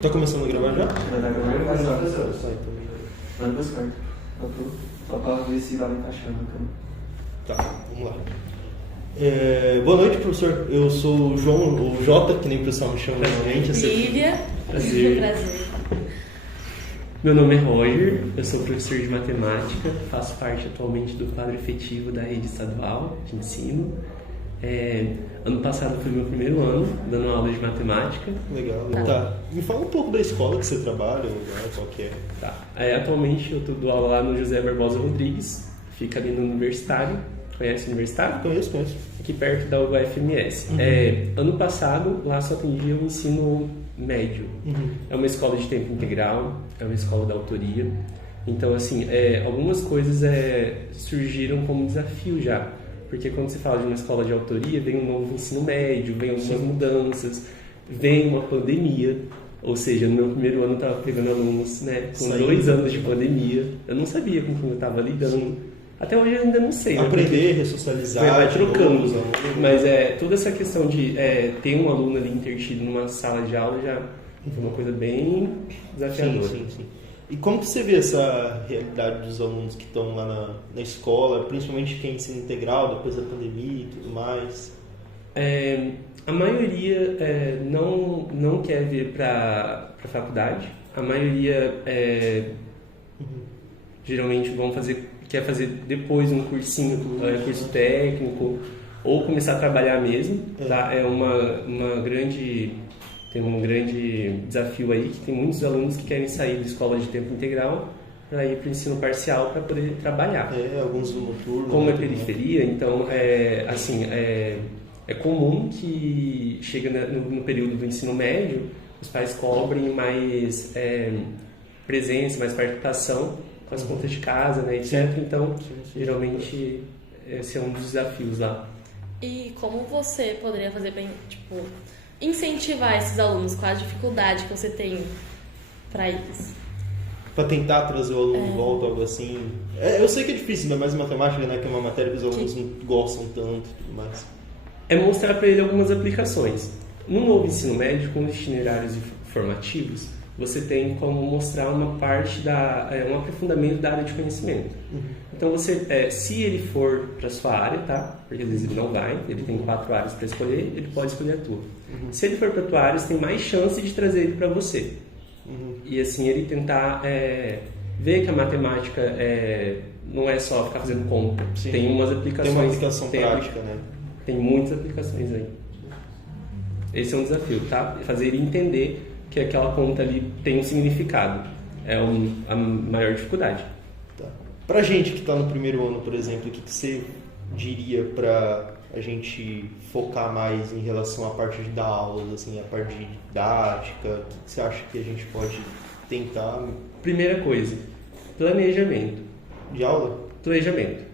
Tá começando a gravar já? Vai dar câmera, vai só pra Sai você. também. Manda pros quartos. Só pra ver se vai encaixando a câmera. Tá, vamos lá. Boa noite, professor. Eu sou o João, ou Jota, que nem o pessoal me chama normalmente. Lívia. Prazer. Prazer. Meu nome é Roger, eu sou professor de matemática, faço parte atualmente do quadro efetivo da rede estadual de ensino. Ano passado foi meu primeiro ano dando aula de matemática. Legal. Tá. Me fala um pouco da escola que você trabalha, né? Qual que é? Tá. Atualmente eu dou aula lá no José Barbosa Rodrigues, fica ali no Universitário. Conhece o Universitário? Conheço. Aqui perto da UFMS. Ano passado lá só atendia o ensino médio. É uma escola de tempo integral, é uma escola da autoria. Então, assim, algumas coisas surgiram como desafio já. Porque quando se fala de uma escola de autoria, vem um novo ensino médio, vem algumas mudanças, vem uma pandemia. Ou seja, no meu primeiro ano eu estava pegando alunos, né, com 2 anos de pandemia. Eu não sabia com quem eu estava lidando. Até hoje eu ainda não sei. Aprender, ressocializar. Vai trocando. Novo, mas toda essa questão de ter um aluno ali intertido numa sala de aula já foi uma coisa bem desafiadora. Sim. E como que você vê essa realidade dos alunos que estão lá na escola, principalmente quem ensina integral, depois da pandemia e tudo mais? A maioria não quer vir para a faculdade. A maioria geralmente quer fazer depois um cursinho, curso técnico, ou começar a trabalhar mesmo. Tá? Tem um grande desafio aí, que tem muitos alunos que querem sair da escola de tempo integral para ir para o ensino parcial para poder trabalhar. Alguns do noturno. Como é periferia, então é comum que chega no período do ensino médio, os pais cobrem mais presença, mais participação com as contas de casa, né, etc. Então, geralmente, esse é um dos desafios lá. E como você poderia fazer para, incentivar esses alunos com a dificuldade que você tem para eles? Para tentar trazer o aluno de volta, algo assim. Eu sei que é difícil, mas matemática, né, que é uma matéria que os alunos não gostam tanto e tudo mais. É mostrar para ele algumas aplicações. No novo ensino médio, com itinerários formativos, você tem como mostrar uma parte um aprofundamento da área de conhecimento. Então, se ele for para a sua área, tá? Porque às vezes ele não vai, ele tem 4 áreas para escolher, ele pode escolher a tua. Se ele for para a tua área, você tem mais chance de trazer ele para você. E assim, ele tentar ver que a matemática não é só ficar fazendo conta. Sim. Tem umas aplicações. Tem uma aplicação prática, né? Tem muitas aplicações aí. Esse é um desafio, tá? Fazer ele entender que aquela conta ali tem um significado. É a maior dificuldade. Tá. Pra gente que está no primeiro ano, por exemplo, o que você diria para a gente focar mais em relação à parte de dar aulas, assim, a parte de didática? O que você acha que a gente pode tentar? Primeira coisa, planejamento. De aula? Planejamento.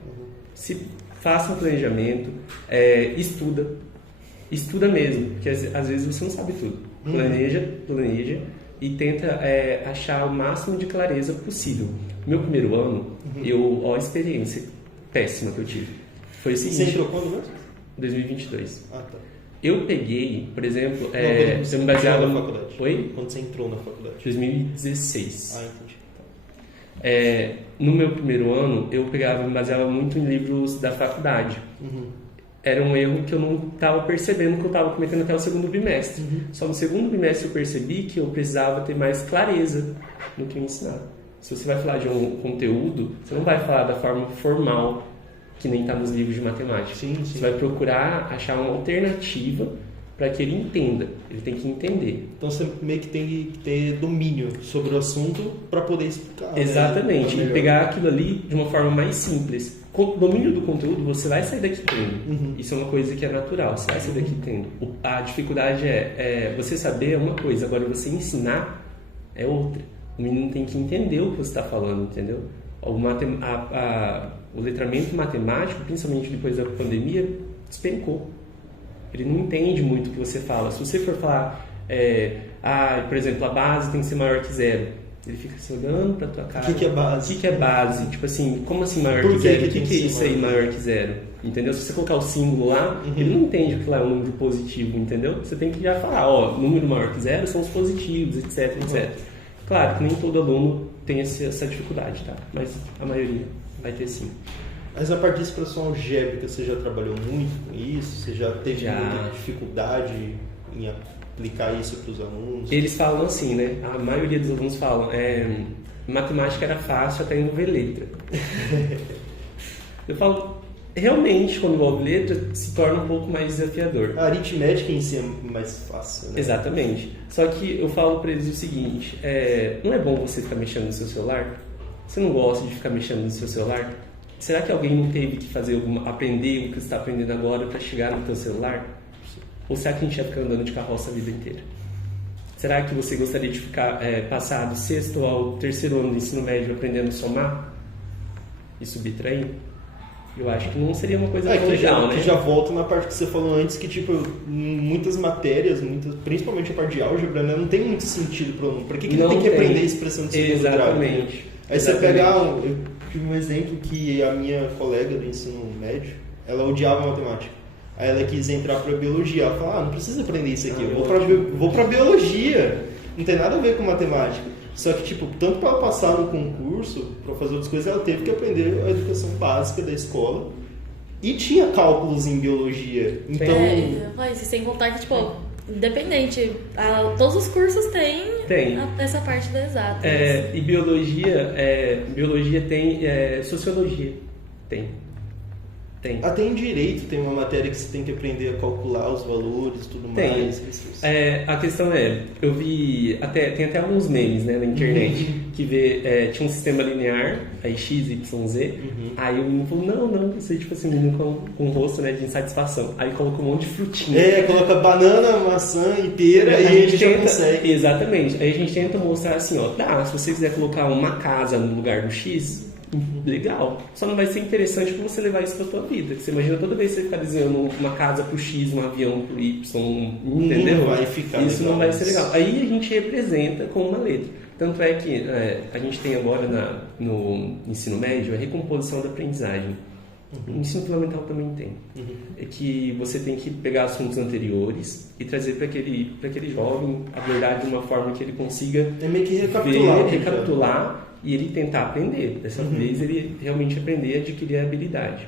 Faça um planejamento, estuda mesmo, porque às vezes você não sabe tudo. Planeja e tenta achar o máximo de clareza possível. Meu primeiro ano, a experiência péssima que eu tive foi o seguinte. Você entrou quando mesmo? 2022. Ah, tá. Eu peguei, por exemplo, Você eu me baseava na faculdade. Oi? Quando você entrou na faculdade? 2016. Ah, entendi. No meu primeiro ano, eu me baseava muito em livros da faculdade. Era um erro que eu não estava percebendo que eu estava cometendo até o segundo bimestre. Só no segundo bimestre eu percebi que eu precisava ter mais clareza no que eu ensinava. Se você vai falar de um conteúdo, você não vai falar da forma formal, que nem está nos livros de matemática. Sim. Você vai procurar achar uma alternativa para que ele entenda. Ele tem que entender. Então você meio que tem que ter domínio sobre o assunto para poder explicar. Exatamente. Né? E pegar aquilo ali de uma forma mais simples. Com o domínio do conteúdo, você vai sair daqui tendo. Isso é uma coisa que é natural. Você vai sair daqui tendo. A dificuldade você saber é uma coisa, agora você ensinar é outra. O menino tem que entender o que você está falando, entendeu? O letramento matemático, principalmente depois da pandemia, despencou. Ele não entende muito o que você fala. Se você for falar, por exemplo, a base tem que ser maior que 0. Ele fica assim, olhando pra tua cara. O que é base? O que é base? Tipo assim, como assim maior Por que que zero? O que que tem é que isso ser aí maior? maior que zero? Entendeu? Se você colocar o símbolo lá, ele não entende que lá é um número positivo, entendeu? Você tem que já falar, ó, número maior que zero são os positivos, etc, etc. Claro que nem todo aluno tem essa dificuldade, tá? Mas a maioria vai ter sim. Mas a parte de expressão algébrica, você já trabalhou muito com isso? Você já teve muita dificuldade em aplicar isso para os alunos? Eles falam assim, né? A maioria dos alunos falam, matemática era fácil até envolver letra. Eu falo, realmente, quando envolve letra, se torna um pouco mais desafiador. A aritmética em si é mais fácil, né? Exatamente. Só que eu falo para eles o seguinte, não é bom você ficar mexendo no seu celular? Você não gosta de ficar mexendo no seu celular? Será que alguém não teve que aprender o que você está aprendendo agora para chegar no teu celular? Ou será que a gente ia ficar andando de carroça a vida inteira? Será que você gostaria de ficar passar do 6º ao 3º ano do ensino médio aprendendo a somar e subtrair? Eu acho que não seria uma coisa tão legal, né? Que já volta na parte que você falou antes, que tipo, muitas matérias, principalmente a parte de álgebra, né, não tem muito sentido para o aluno. Para que ele tem que aprender a expressão de segundo grau? Exatamente. Aí você pega, eu tive um exemplo que a minha colega do ensino médio, ela odiava matemática. Aí ela quis entrar para biologia. Ela falou, não precisa aprender isso aqui, eu vou para biologia. Não tem nada a ver com matemática. Só que, tipo, tanto para ela passar no concurso, para fazer outras coisas, ela teve que aprender a educação básica da escola. E tinha cálculos em biologia. Então... sem contar que, tipo, independente, todos os cursos têm essa parte da exata. E biologia tem sociologia. Tem. Até em direito tem uma matéria que você tem que aprender a calcular os valores e tudo mais. A questão eu vi, tem até alguns memes, né, na internet, que tinha um sistema linear, aí x, y, z, aí o menino falou, não, você tipo assim, um menino com um rosto, né, de insatisfação, aí colocou um monte de frutinha. Coloca banana, maçã e pera e a gente já consegue. Exatamente, aí a gente tenta mostrar assim, se você quiser colocar uma casa no lugar do x, legal, só não vai ser interessante para você levar isso para tua vida. Você imagina toda vez que você ficar desenhando uma casa pro X, um avião pro Y, entendeu? Não vai ficar isso legal, não vai ser legal. Aí a gente representa com uma letra. Tanto é que a gente tem agora no ensino médio a recomposição da aprendizagem. No ensino fundamental também tem. É que você tem que pegar assuntos anteriores e trazer para aquele jovem abordar de uma forma que ele consiga meio que recapitular e ele tentar aprender. Dessa vez ele realmente aprender a adquirir a habilidade.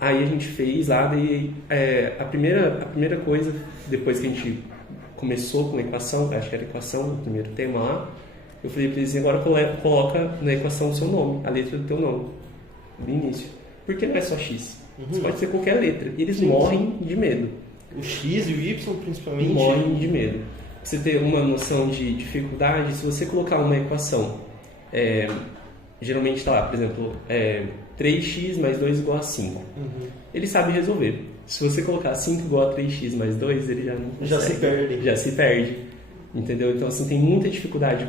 Aí a gente fez lá, daí a primeira coisa, depois que a gente começou com a equação, acho que era a equação, o primeiro tema lá, eu falei para eles, agora coloca na equação o seu nome, a letra do teu nome, no início. Porque não é só X, isso pode ser qualquer letra. E eles morrem de medo. O X e o Y principalmente. Morrem de medo. Pra você ter uma noção de dificuldade, se você colocar uma equação, geralmente está lá, por exemplo, 3x mais 2 igual a 5. Ele sabe resolver. Se você colocar 5 igual a 3x mais 2, ele já não consegue. Já se perde. Entendeu? Então, assim, eles têm muita dificuldade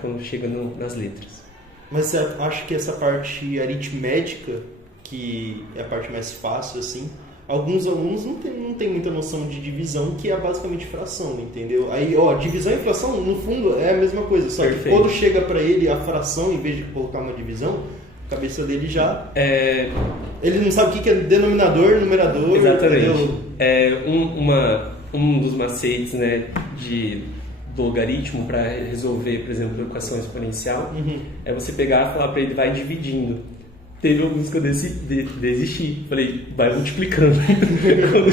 quando chega nas letras. Mas você acha que essa parte aritmética, que é a parte mais fácil, assim, alguns alunos não tem muita noção de divisão, que é basicamente fração, entendeu? Aí, divisão e fração, no fundo, é a mesma coisa. Só que quando chega pra ele a fração, em vez de colocar uma divisão, a cabeça dele já... Ele não sabe o que é denominador, numerador... Exatamente. Um dos macetes, né, do logaritmo para resolver, por exemplo, a equação exponencial, é você pegar e falar para ele, vai dividindo. Teve alguns que eu desisti. Falei, vai multiplicando. Quando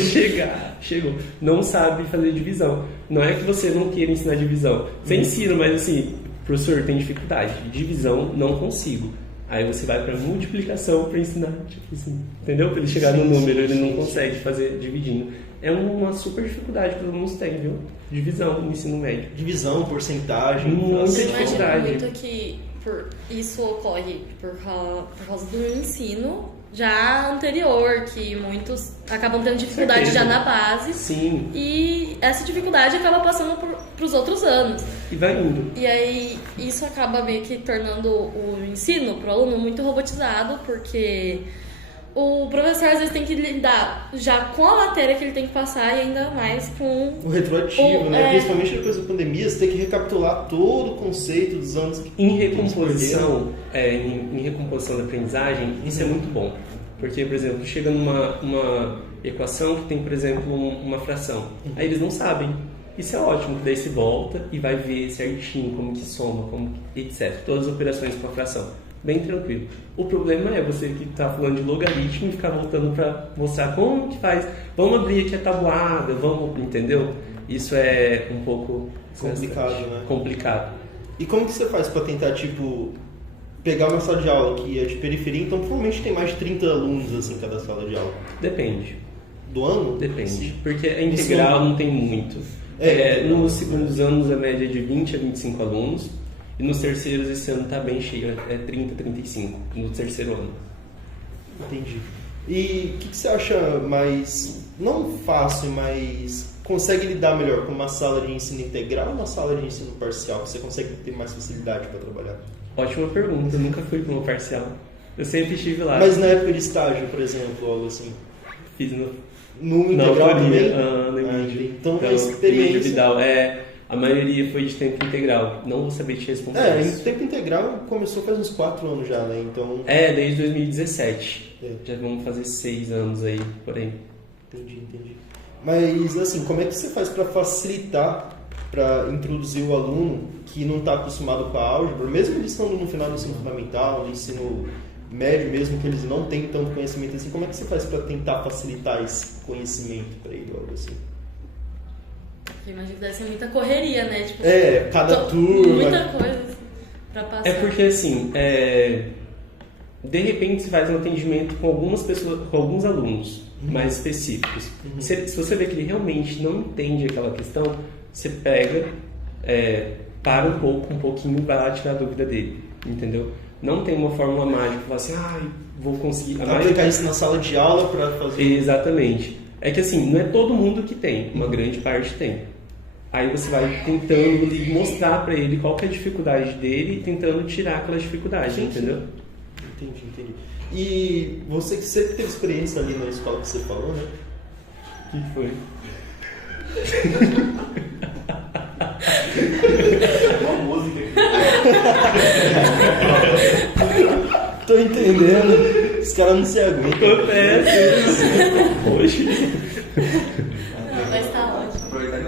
chegou. Não sabe fazer divisão. Não é que você não queira ensinar divisão. Você ensina, mas assim, professor, tem dificuldade. Divisão, não consigo. Aí você vai para multiplicação para ensinar, tipo assim, entendeu? Para ele chegar no número, ele não consegue fazer dividindo. É uma super dificuldade que os alunos têm, viu? Divisão no ensino médio. Divisão, porcentagem... Muita dificuldade. Muito que isso ocorre por causa do ensino já anterior, que muitos acabam tendo dificuldade já na base. Sim. E essa dificuldade acaba passando para os outros anos. E vai indo. E aí isso acaba meio que tornando o ensino para o aluno muito robotizado, porque o professor às vezes tem que lidar já com a matéria que ele tem que passar e ainda mais com o retroativo, né? Principalmente depois da pandemia, você tem que recapitular todo o conceito dos anos que em recomposição, em recomposição da aprendizagem, isso é muito bom. Porque, por exemplo, chega numa equação que tem, por exemplo, uma fração. Aí eles não sabem. Isso é ótimo, daí você volta e vai ver certinho como que soma, etc. Todas as operações com a fração. Bem tranquilo. O problema é você que está falando de logaritmo e ficar voltando para mostrar como que faz. Vamos abrir aqui a tabuada, entendeu? Isso é um pouco complicado, né? Complicado. E como que você faz para tentar, tipo, pegar uma sala de aula que é de periferia, então provavelmente tem mais de 30 alunos assim em cada sala de aula? Depende. Do ano? Depende. Sim. Porque a integral não tem muito. Nos segundos anos a média é de 20 a 25 alunos. E nos terceiros esse ano está bem cheio, é 30, 35 no terceiro ano. Entendi. E o que você acha mais, não fácil, mas consegue lidar melhor com uma sala de ensino integral ou uma sala de ensino parcial? Você consegue ter mais facilidade para trabalhar? Ótima pergunta, eu nunca fui para uma parcial. Eu sempre estive lá. Mas na época de estágio, por exemplo, algo assim? Fiz no integral também? Então a experiência... Vidal, a maioria foi de tempo integral. Não vou saber te responder isso. Em tempo integral começou faz uns 4 anos já, né? Então... desde 2017. Já vamos fazer 6 anos aí, por aí. Entendi. Mas, assim, como é que você faz para facilitar, para introduzir o aluno que não está acostumado com a álgebra, mesmo eles estando no final do ensino fundamental, no ensino médio mesmo, que eles não têm tanto conhecimento assim, como é que você faz para tentar facilitar esse conhecimento para ele, algo assim? Eu imagino que deve ser muita correria, né? Tipo, cada turma. Muita coisa pra passar. É porque assim, de repente você faz um atendimento com algumas pessoas, com alguns alunos mais específicos. Se você vê que ele realmente não entende aquela questão, você pega, para um pouquinho e vai lá tirar a dúvida dele, entendeu? Não tem uma fórmula mágica, falar assim, vou conseguir... Aplicar isso na sala de aula para fazer... Exatamente. É que assim, não é todo mundo que tem, uma grande parte tem. Aí você vai tentando mostrar para ele qual que é a dificuldade dele e tentando tirar aquela dificuldade, entendeu? Entendi. E você que sempre teve experiência ali na escola que você falou, né? O que foi? Uma música. Tô entendendo. Os caras não se aguentam. Acontece. Hoje. Mas tá ótimo. Aproveitar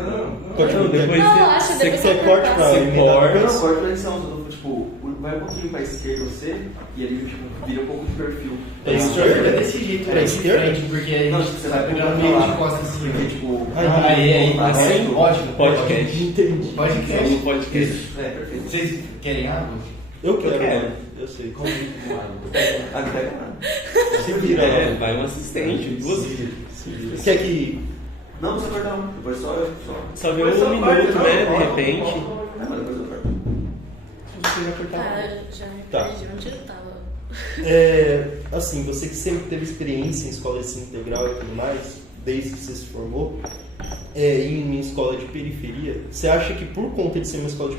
que Depois você corta pra não, corta pra edição. Tipo, vai um pouquinho pra esquerda você e ele vira um pouco de perfil. Pra esquerda? É desse jeito, pra esquerda? porque a Não, gente você vai pegando pra meio lá. de costas assim, Porque, tipo... Aí, assim, ótimo. podcast. Entendi. Podcast. No podcast. perfeito. Vocês querem água? Eu quero. Eu sei. Como água? Não pega nada. Se vira. Vai um assistente, duas. Quer que... Não, você corta não. Depois só Só vê um minuto, né, de repente. Mas depois eu corto. Você vai cortar. Já me Tá. perdi onde eu tava. Assim, você que sempre teve experiência em escola de ensino integral e tudo mais, desde que você se formou, em uma escola de periferia, você acha que por conta de ser uma escola de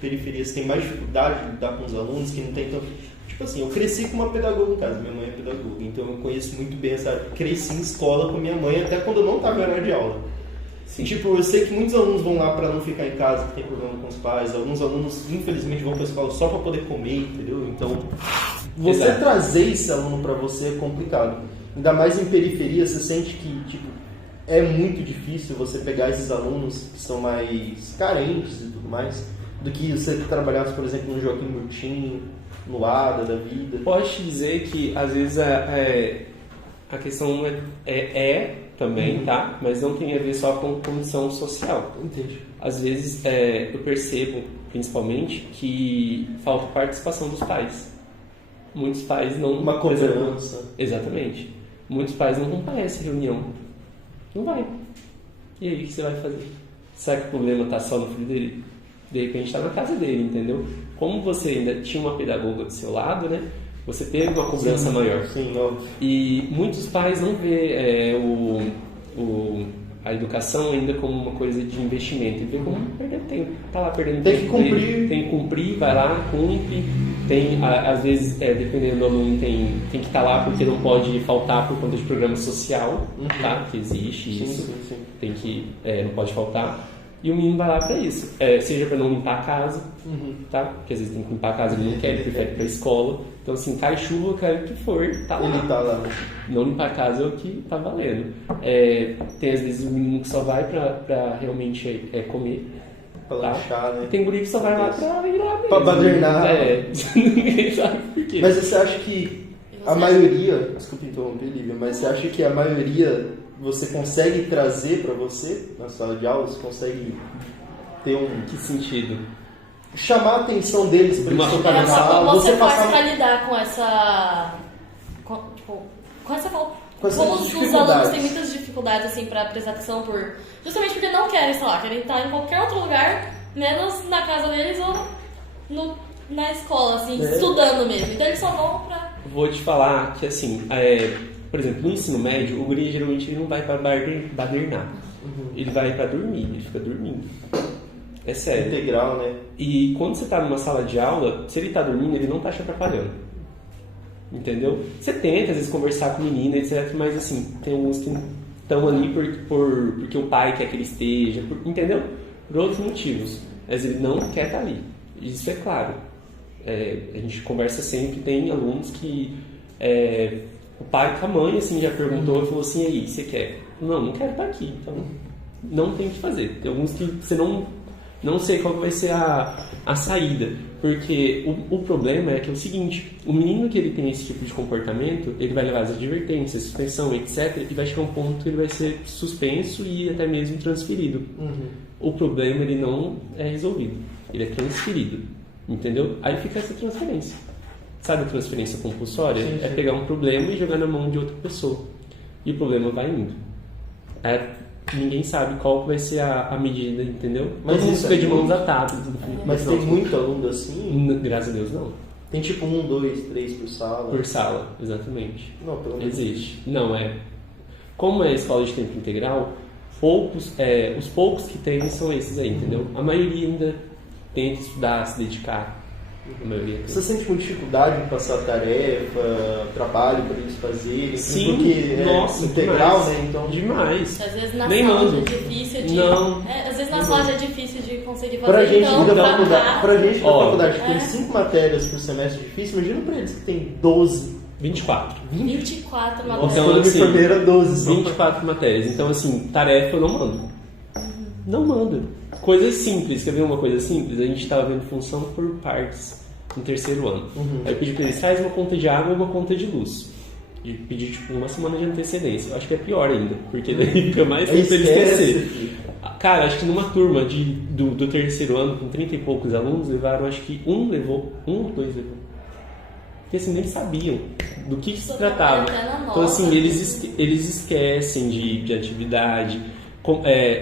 periferia, você tem mais dificuldade de lidar com os alunos que não tem tanto... Tipo assim, eu cresci com uma pedagoga em casa, minha mãe é pedagoga, então eu conheço muito bem essa área. Cresci em escola com minha mãe até quando eu não estava em horário de aula. Sim. Tipo, eu sei que muitos alunos vão lá para não ficar em casa, que tem problema com os pais. Alguns alunos, infelizmente, vão para a escola só para poder comer, entendeu? Então, você Exato. trazer esse aluno para você é complicado. Ainda mais em periferia, você sente que, tipo, é muito difícil você pegar esses alunos que são mais carentes e tudo mais, do que você trabalhasse, por exemplo, no Joaquim Murtinho, no ADA da vida. Pode te dizer que, às vezes, a questão também, tá? Mas não tem a ver só com condição social. Entendi. Às vezes, eu percebo, principalmente, que falta participação dos pais. Muitos pais não... Uma cobrança. Exatamente. Muitos pais não comparecem à reunião. Não vai. E aí, o que você vai fazer? Será que o problema está só no filho dele? De repente está na casa dele, entendeu? Como você ainda tinha uma pedagoga do seu lado, né? Você teve uma cobrança maior. Sim, não. E muitos pais não vê a educação ainda como uma coisa de investimento. Ele vê como perder tempo. Tá lá perdendo Tem tempo. que cumprir. Dele, tem que cumprir, vai lá, cumpre. Tem, às vezes, dependendo do aluno, tem que estar lá porque não pode faltar por conta de programa social, tá? Que existe isso. Sim. Tem que, não pode faltar. E o menino vai lá pra isso. Seja pra não limpar a casa, tá? Porque às vezes tem que limpar a casa, ele não quer, ele prefere ir pra escola. Então, assim, cai chuva, cai o que for, tá lá. Ele tá lá, né? Não limpar a casa é o que tá valendo. Tem às vezes o menino que só vai pra realmente comer. Pra Tá? lanchar, né? Tem guri que só vai lá pra ir lá mesmo. Pra badernar. Ninguém sabe por quê. Mas você acha que a maioria... Desculpa interromper, Lívia, mas você acha que a maioria você consegue trazer pra você na sala de aula? Você consegue ter Que sentido? chamar a atenção deles pra eles tocarem na sala? Você faz passar pra lidar com essa... Com essa falta. Com essas Como os dificuldades. alunos têm muitas dificuldades assim pra prestar atenção justamente porque não querem, sei lá, querem estar em qualquer outro lugar, menos na casa deles ou na escola, assim, estudando mesmo. Então eles só vão pra... Vou te falar que, assim, por exemplo, no ensino médio, o guri geralmente ele não vai pra badernar. Ele vai pra dormir, ele fica dormindo. É sério. integral, né? E quando você tá numa sala de aula, se ele tá dormindo, ele não tá te atrapalhando. Entendeu? Você tenta, às vezes, conversar com o menino, etc. Mas, assim, tem alguns que estão ali porque o pai quer que ele esteja, entendeu? Por outros motivos. Mas ele não quer estar ali. Isso é claro. A gente conversa sempre, tem alunos que o pai com a mãe, assim, já perguntou e falou assim, e aí, você quer? Não quero estar aqui. Então, não tem o que fazer. Tem alguns que você não sei qual vai ser a saída, porque o problema é que é o seguinte, o menino que ele tem esse tipo de comportamento, ele vai levar as advertências, suspensão, etc, e vai chegar um ponto que ele vai ser suspenso e até mesmo transferido. O problema, ele não é resolvido, ele é transferido, entendeu? Aí fica essa transferência. Sabe a transferência compulsória? Sim. É pegar um problema e jogar na mão de outra pessoa. E o problema vai indo. Ninguém sabe qual vai ser a medida, entendeu? Mas todo mundo isso fica de aí- mãos atadas. Mas tem muito aluno assim? Graças a Deus, não. Tem tipo 1, 2, 3 por sala? Por sala, exatamente. Não, pelo menos. Existe. Não, Como é escola de tempo integral, os poucos que tem são esses aí, entendeu? A maioria ainda tenta estudar, se dedicar. A maioria tem. Você sente muita dificuldade em passar tarefa, trabalho para eles fazerem? Sim, Porque nossa, integral, demais. né? Então, Demais. Às vezes na Nem sala mando. já é difícil de... Não. às vezes na sala já é difícil de conseguir fazer, pra gente então... da faculdade, pra gente da Ó, faculdade que tem 5 matérias por semestre difícil, imagina pra eles que tem 12. 24. 24 Nossa, matérias. Então, quando assim, me formei era 12 só. 24 matérias. Então, assim, tarefa eu não mando. Não mando. Coisas simples. Quer ver uma coisa simples? A gente estava vendo função por partes no terceiro ano. Aí eu pedi para eles, faz uma conta de água e uma conta de luz. E pedi, tipo, uma semana de antecedência. Eu acho que é pior ainda, porque daí fica mais tempo pra eles esquecer. Cara, acho que numa turma do terceiro ano, com 30 e poucos alunos, levaram, acho que um ou dois levou. Porque assim, nem sabiam do que se tratava. Então assim, eles esquecem de atividade.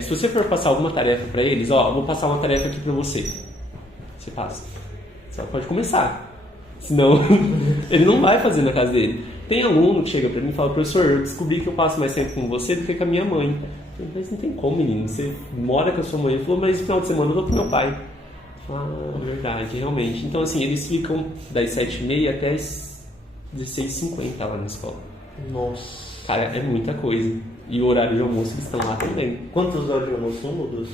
Se você for passar alguma tarefa para eles, vou passar uma tarefa aqui para você. Você passa. Você pode começar. Senão, ele não vai fazer na casa dele. Tem aluno que chega para mim e fala, professor, eu descobri que eu passo mais tempo com você do que com a minha mãe. Eu falei, mas não tem como, menino. Você mora com a sua mãe. Ele falou, mas no final de semana eu vou com meu pai. Verdade, realmente. Então, assim, eles ficam das 7h30 até as 16h50 lá na escola. Nossa. Cara, é muita coisa. E o horário de almoço eles estão lá também. Quantas horas de almoço? 1 ou 2?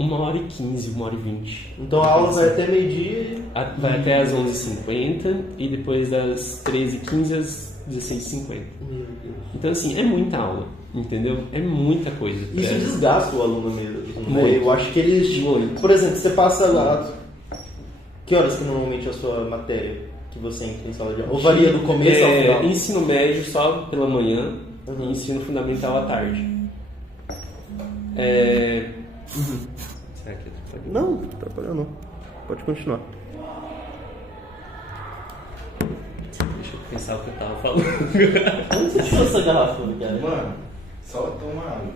1h15, 1h20. Então a aula vai até meio-dia. Vai até às 11h50 e depois das 13h15 às 16h50. Meu Deus. Então, assim, é muita aula, entendeu? É muita coisa. Isso desgasta o aluno mesmo. Né? Muito. Eu acho que eles. Muito. Por exemplo, você passa lá. Que horas que normalmente é a sua matéria que você entra em sala de aula? Ou varia do começo ao final? Ensino médio só pela manhã e ensino fundamental à tarde. Será que atrapalhou? Não, atrapalhou não. Pode continuar. Deixa eu pensar o que eu tava falando. Onde você tirou essa garrafa, cara? Mano, só toma água.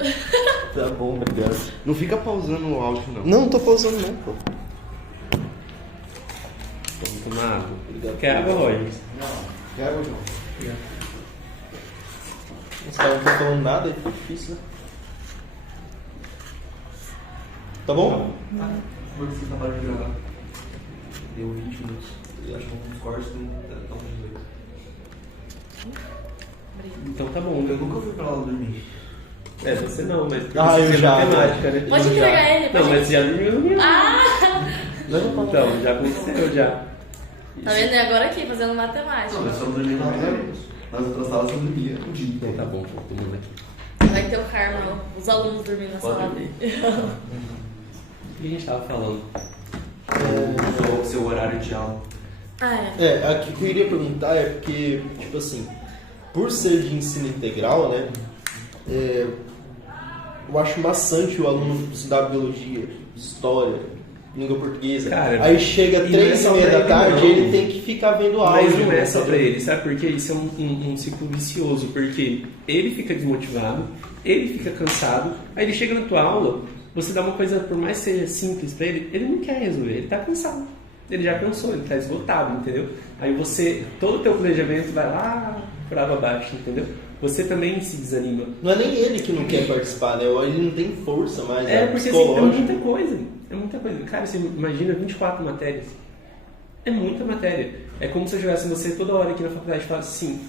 Tá bom, obrigado. Não fica pausando o áudio, não. Não tô pausando não, pô. Vamos tomar água. Obrigado. Quer água, Roger? Não, quer água, João? Os caras não estão falando nada, é difícil, né? Tá bom? Por que você tá parando de gravar? Deu 20 minutos. Eu acho que uns cortes não estão de 18. Então tá bom. Eu nunca fui pra aula dormir. É, você não, mas Ah, eu você já, matemática, né? Pode entregar ele, Não, pode mas já dormiu. Ah! Então, já aconteceu já. Tá vendo? E agora aqui, fazendo matemática. Não, eu só não dormi na minha. Nas outras salas eu dormia o dia Então inteiro. tá bom, todo mundo aqui. Vai ter o karma, os alunos dormindo na Pode sala dormir. dele. O que a gente tava falando? O seu horário de aula. Ah, é. Aqui o que eu iria perguntar é porque, tipo assim, por ser de ensino integral, né, eu acho maçante o aluno estudar biologia, história, língua portuguesa. Cara, aí chega e não é 3h30 só pra da ele, tarde não. e ele tem que ficar vendo áudio. Mas não é só pra ele, sabe? Porque isso é um ciclo vicioso, porque ele fica desmotivado, ele fica cansado, aí ele chega na tua aula, você dá uma coisa, por mais que seja simples pra ele não quer resolver, ele tá cansado. Ele já cansou, ele tá esgotado, entendeu? Aí todo o teu planejamento vai lá por água abaixo, entendeu? Você também se desanima. Não é nem ele que não quer participar, né? Ele não tem força mais. Porque assim, é psicológica. muita coisa. É muita coisa. Cara, você imagina 24 matérias. É muita matéria. É como se eu jogasse você toda hora aqui na faculdade e falasse assim,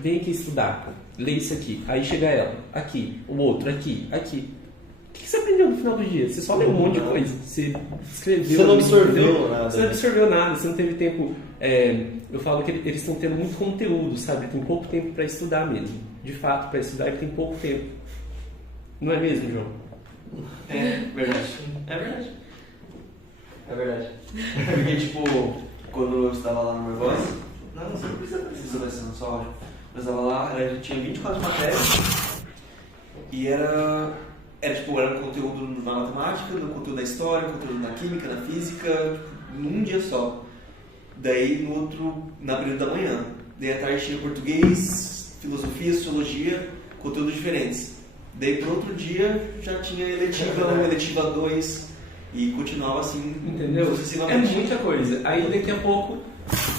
vem aqui estudar, lê isso aqui. Aí chega ela, aqui, o outro, aqui. O que você aprendeu no final do dia? Você só leu um monte de coisa. Você escreveu. Você não absorveu entendeu? nada. Você não absorveu nada, você não teve tempo. Eu falo que eles estão tendo muito conteúdo, sabe? Tem pouco tempo para estudar mesmo. De fato, para estudar ele tem pouco tempo. Não é mesmo, João? É verdade. É verdade. É verdade. Porque, tipo, quando eu estava lá no meu voz, não precisa vai ser só áudio. Eu estava lá, tinha 24 matérias e era conteúdo na matemática, no conteúdo da história, conteúdo na química, na física, num dia só. Daí no outro, na período da manhã. Daí à tarde tinha português, filosofia, sociologia, conteúdos diferentes. Daí pro outro dia já tinha eletiva 2 e continuava assim, entendeu? É sucessivamente. muita coisa. Aí daqui a pouco,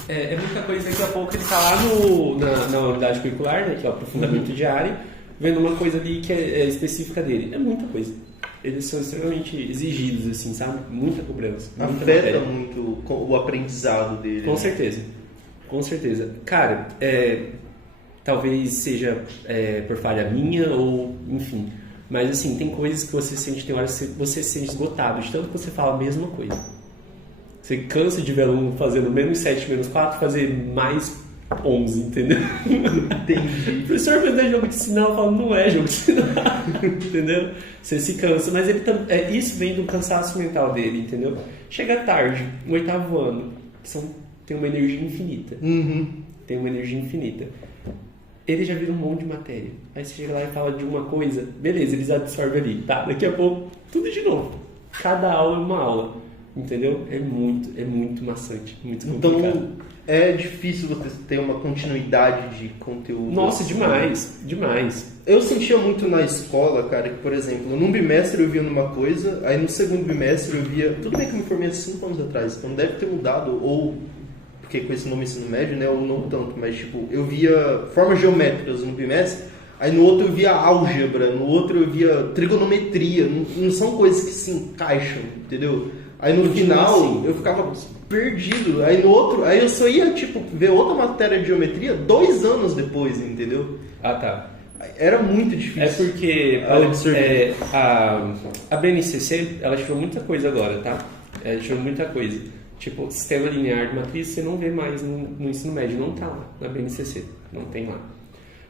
é muita coisa, daqui a pouco ele tá lá na unidade curricular, né, que é o aprofundamento diário, vendo uma coisa ali que é específica dele. É muita coisa. Eles são extremamente exigidos, assim, sabe? Muita cobrança. Muita Afeta matéria. muito o aprendizado dele. Com certeza. Com certeza. Cara, talvez seja por falha minha ou, enfim. Mas, assim, tem coisas que você sente, tem horas que você se sente esgotado, de tanto que você fala a mesma coisa. Você cansa de ver aluno fazendo menos 7, menos 4, fazer mais 11, entendeu? Entendi. O professor vai dar jogo de sinal, eu falo, não é jogo de sinal, entendeu? Você se cansa, mas ele isso vem do cansaço mental dele, entendeu? Chega tarde, no 8º ano, tem uma energia infinita. Tem uma energia infinita. Ele já vira um monte de matéria. Aí você chega lá e fala de uma coisa, beleza, eles absorvem ali, tá? Daqui a pouco, tudo de novo. Cada aula é uma aula, entendeu? É muito maçante, muito complicado. Então, é difícil você ter uma continuidade de conteúdo. Nossa, demais. Eu sentia muito na escola, cara, que, por exemplo, num bimestre eu via numa coisa, aí no segundo bimestre eu via... Tudo bem que eu me formei há 5 anos atrás, então deve ter mudado, ou... Porque com esse nome ensino médio, né, ou não tanto, mas, tipo, eu via formas geométricas no bimestre, aí no outro eu via álgebra, no outro eu via trigonometria, não são coisas que se encaixam, entendeu? Aí no final assim. eu ficava perdido, aí no outro, aí eu só ia, tipo, ver outra matéria de geometria 2 anos depois, entendeu? Ah, tá. Era muito difícil. É porque a BNCC, ela tirou muita coisa agora, tá? Ela tirou muita coisa. Tipo, sistema linear de matriz você não vê mais no ensino médio, não tá lá na BNCC, não tem lá.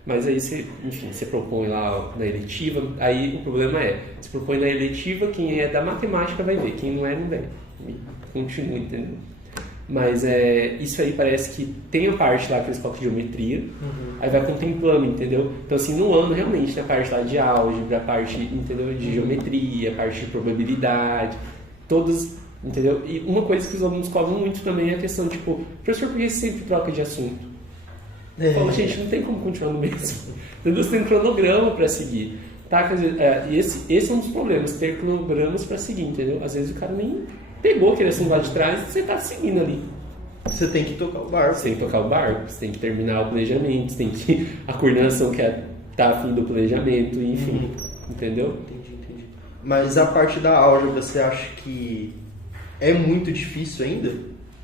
Mas aí você propõe lá na eletiva, aí o problema você propõe na eletiva, quem é da matemática vai ver, quem não é, não vai. Continua, entendeu? Mas isso aí parece que tem a parte lá que eles colocam de geometria, aí vai contemplando, entendeu? Então assim, no ano realmente tem a parte lá de álgebra, a parte, entendeu, de geometria, a parte de probabilidade, todos... Entendeu? E uma coisa que os alunos cobram muito também é a questão, tipo, professor, por que você sempre troca de assunto? Eu falo, gente, não tem como continuar no mesmo. Entendeu? Você tem um cronograma para seguir. Tá? Quer dizer, esse é um dos problemas, ter cronogramas para seguir, entendeu? Às vezes o cara nem pegou aquele assunto lá de trás e você tá seguindo ali. Você tem que tocar o barco. Você tem que tocar o barco, você tem que terminar o planejamento, você tem que... A coordenação que tá afim do planejamento, enfim. Entendeu? Entendi. Mas a parte da álgebra, você acha que é muito difícil ainda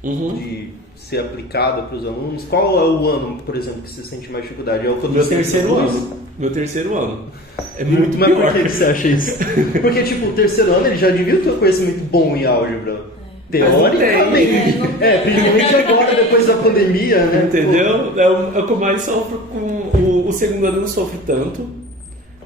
de ser aplicada para os alunos? Qual é o ano, por exemplo, que você sente mais dificuldade? É o Meu terceiro ano. É muito Mas pior. por que você acha isso? Porque, tipo, o terceiro ano ele já devia ter um conhecimento bom em álgebra. Teoricamente. Não tem. Principalmente agora, depois da pandemia, né? Entendeu? É o que eu mais sofro com o segundo ano, eu não sofro tanto.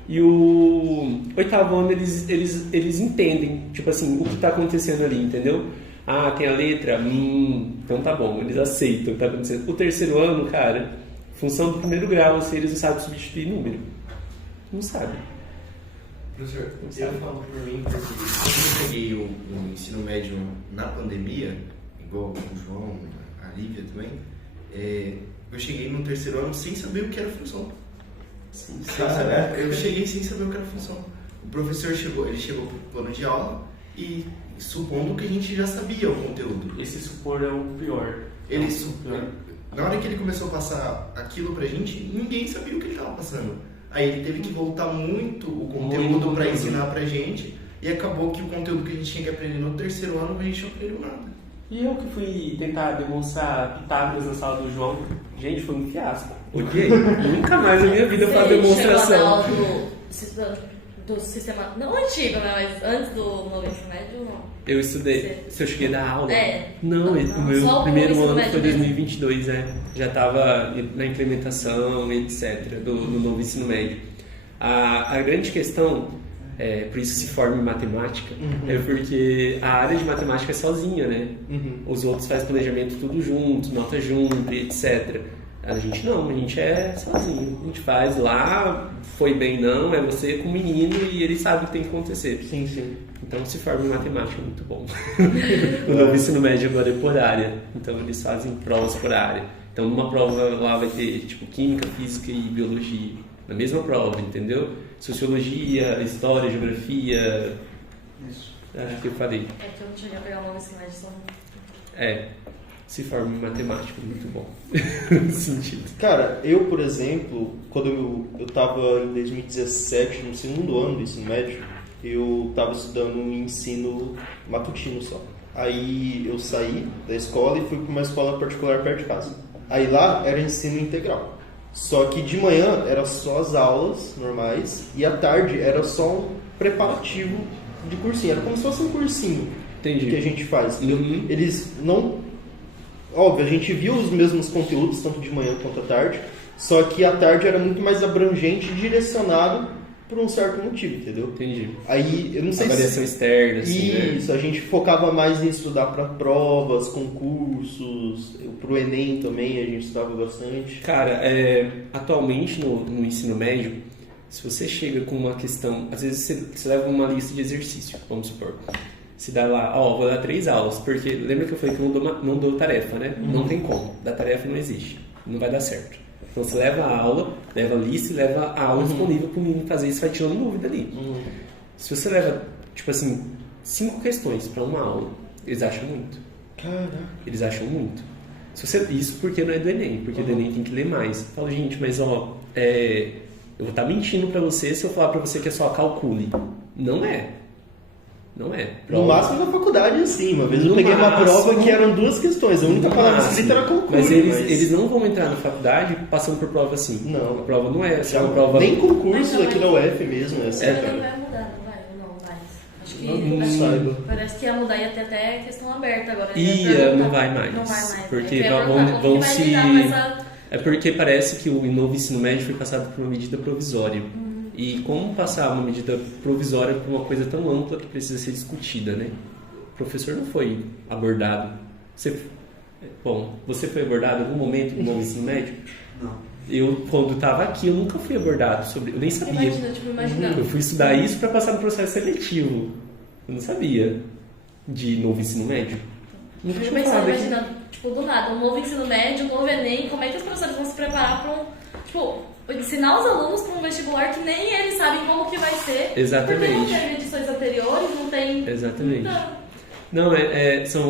E o oitavo ano eles entendem, tipo assim, o que está acontecendo ali, entendeu? Ah, tem a letra? Então tá bom, eles aceitam o que tá acontecendo. O terceiro ano, cara, função do primeiro grau, assim, eles não sabem substituir número. Não sabem. Professor, eu falo por mim, porque eu peguei o ensino médio na pandemia, igual o João, a Lívia também, eu cheguei no terceiro ano sem saber o que era função. Eu cheguei sem saber o que era função. O professor chegou pro plano de aula e supondo que a gente já sabia o conteúdo. Esse supor é o pior. Na hora que ele começou a passar aquilo pra gente, ninguém sabia o que ele estava passando. Aí ele teve que voltar muito o conteúdo para ensinar pra gente e acabou que o conteúdo que a gente tinha que aprender no terceiro ano a gente não aprendeu nada. E eu que fui tentar demonstrar Pitágoras na sala do João, gente, foi um fiasco. Odiei. Nunca mais na minha vida eu faço demonstração. Chegou na aula do sistema, não antigo, né, mas antes do novo ensino médio, não. Eu estudei, se eu cheguei da aula. Não, O meu só o primeiro ensino ano médio foi mesmo. 2022, já estava na implementação, etc., do novo ensino médio. A grande questão, por isso se forma em matemática, é porque a área de matemática é sozinha, né? Os outros fazem planejamento tudo junto, nota junto, etc. A gente não, a gente é sozinho. A gente faz lá, foi bem não, é você com o menino e ele sabe o que tem que acontecer. Sim, sim. Então se forma em matemática, muito bom. O novo ensino médio agora é por área, então eles fazem provas por área. Então numa prova lá vai ter tipo química, física e biologia, na mesma prova, entendeu? Sociologia, história, geografia. Isso. Acho que eu falei. É que eu não cheguei a pegar o novo ensino médio, só. Se forma em matemática, muito bom. Sentido. Cara, eu, por exemplo, quando eu tava em 2017, no segundo ano do ensino médio, eu tava estudando em ensino matutino só. Aí eu saí da escola e fui para uma escola particular perto de casa. Aí lá era ensino integral. Só que de manhã era só as aulas normais e à tarde era só um preparativo de cursinho. Era como se fosse um cursinho. Entendi. Que a gente faz. Eles não... Óbvio, a gente viu os mesmos conteúdos, tanto de manhã quanto à tarde, só que à tarde era muito mais abrangente e direcionado por um certo motivo, entendeu? Entendi. Aí, eu não sei Avaliação externa, assim, né? Isso, a gente focava mais em estudar para provas, concursos, pro Enem também a gente estudava bastante. Cara, atualmente no ensino médio, se você chega com uma questão, às vezes você leva uma lista de exercício, vamos supor. Se dá lá, vou dar 3 aulas, porque lembra que eu falei que eu não dou tarefa, né? Não tem como, da tarefa não existe, não vai dar certo. Então você leva a aula, leva a lista e leva a aula disponível para o menino fazer isso, vai tirando dúvida ali. Se você leva, tipo assim, 5 questões para uma aula, eles acham muito. Caraca. Eles acham muito. Isso porque não é do Enem, porque do Enem tem que ler mais. Eu falo, gente, mas eu vou estar mentindo para você se eu falar para você que é só calcule. Não é. Não é. No máximo na faculdade, assim. Uma vez eu peguei uma prova que eram 2 questões. A única palavra escrita era concurso. Mas eles não vão entrar na faculdade passando por prova assim. Não. A prova não é essa. É uma prova... Nem concurso aqui na UF mesmo. Mas também vai mudar, não vai? Ou não vai? Acho que parece que ia mudar e ia ter até questão aberta agora. Não vai mais. Não vai mais. Porque vão se... É porque parece que o novo ensino médio foi passado por uma medida provisória. E como passar uma medida provisória por uma coisa tão ampla que precisa ser discutida, né? O professor não foi abordado. Você foi abordado em algum momento no novo ensino médio? Não. Eu, quando estava aqui, eu nunca fui abordado sobre... Eu nem sabia. Imagina. Eu fui estudar isso para passar no processo seletivo. Eu não sabia de novo ensino médio. Nunca Eu tinha falado aqui. imaginando, tipo, do nada, um novo ensino médio, um novo Enem, como é que os professores vão se preparar para ensinar os alunos para um vestibular que nem eles sabem como que vai ser. Exatamente. Porque não teve edições anteriores, não tem... Exatamente. Não,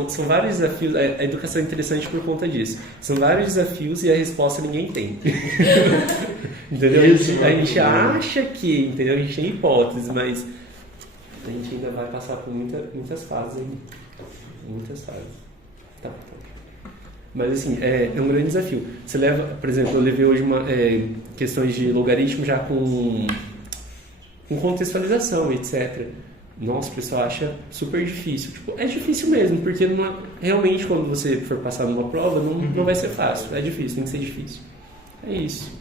são vários desafios. A educação é interessante por conta disso. São vários desafios e a resposta ninguém tem. Entendeu? A gente acha que, entendeu? A gente tem hipóteses, mas A gente ainda vai passar por muitas fases ainda. Muitas fases. Tá. Mas assim, é um grande desafio. Você leva, por exemplo, eu levei hoje questões de logaritmo já com contextualização, etc. Nossa, o pessoal acha super difícil. Tipo, é difícil mesmo, porque realmente quando você for passar numa prova, não vai ser fácil. É difícil, tem que ser difícil. É isso.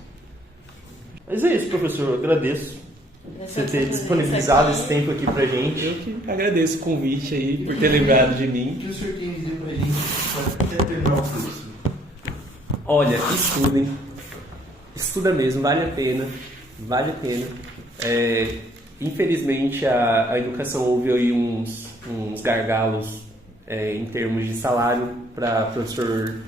Mas é isso, professor. Eu agradeço você ter disponibilizado esse tempo aqui pra gente. Eu que agradeço o convite aí, por ter lembrado de mim. O que o senhor tem a dizer pra gente até terminar o curso? Olha, estudem. Estuda mesmo, vale a pena. Vale a pena. Infelizmente a educação houve aí uns gargalos em termos de salário para professor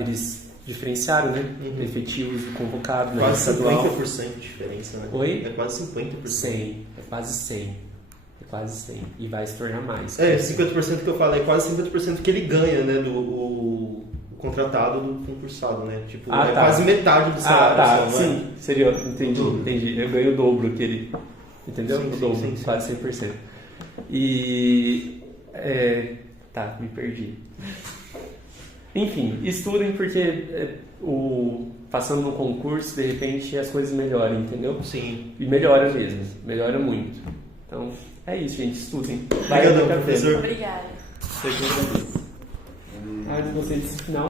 eles diferenciaram, né? Efetivos e convocados, né? Quase Estadual. 50% de diferença, né? Oi? É quase 50%. 100, é quase 100. É quase 100. E vai se tornar mais. 50% que eu falei, é quase 50% que ele ganha, né? Do contratado do concursado, né? Tipo, quase metade do salário. Só, sim. Seria, entendi. Eu ganho o dobro que ele. Entendeu? Sim, o dobro, sim. quase 100%. E. Me perdi. Enfim, estudem porque passando no concurso, de repente as coisas melhoram, entendeu? Sim. E melhora mesmo, melhora muito. Então, é isso, gente, estudem. Obrigado, professor. Obrigada. Gostei desse final.